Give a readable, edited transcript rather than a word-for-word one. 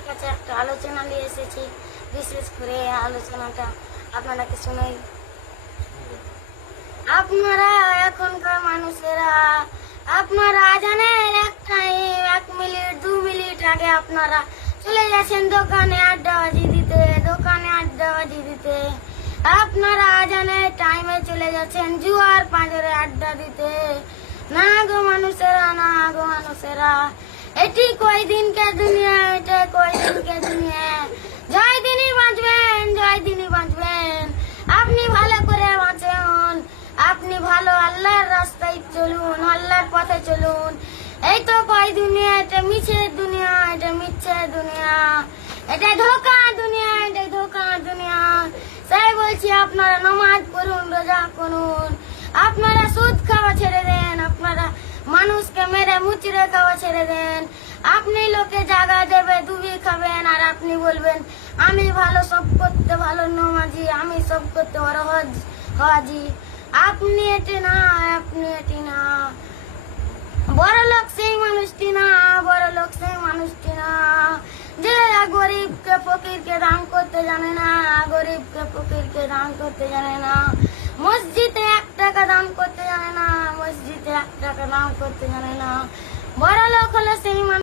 আপনাদের কাছে একটা আলোচনা নিয়ে এসেছি। বিশেষ করে আলোচনাটা আপনাদেরকে শোনাই। আপনারা এখনকার মানুষেরা, আপনারা জানেন এক টাইম 1 মিনিট 2 মিনিট আগে আপনারা চলে যাচ্ছেন দোকানে আড্ডাবাজি দিতে। আপনারা জানেন টাইমে চলে যাচ্ছেন জুয়ার পাঁজরে আড্ডা দিতে। না গো মানুষেরা, এটি কয়দিনকে দুনিয়া, জয় দিনই বাঁচবেন। আপনি ভালো করে বাঁচুন, আপনি ভালো আল্লাহর রাস্তায় চলুন, আল্লাহর পথে চলুন। এই তো কয় দুনিয়া, এটা মিছের দুনিয়া, এটা ধোঁকা দুনিয়া। তাই বলছি আপনারা নামাজ পড়ুন, রোজা করুন, আপনারা সুদ খাওয়া ছেড়ে দেন, আপনারা মানুষকে মেরে মুচড়ে খাওয়া ছেড়ে দেন। আপনি লোকে জায়গা দেবে, ডুবি খাবেন, আর আপনি বলবেন আমি ভালো, সব করতে ভালো নমাজি, আমি সব করতে বড় হাজি। আপনি এটি না। বড় লোক সেই মানুষটি না যে গরিবকে ফকিরকে দান করতে জানে না, মসজিদে 1 টাকা দান করতে জানে না, বড় লোক হলো সেই মানুষ।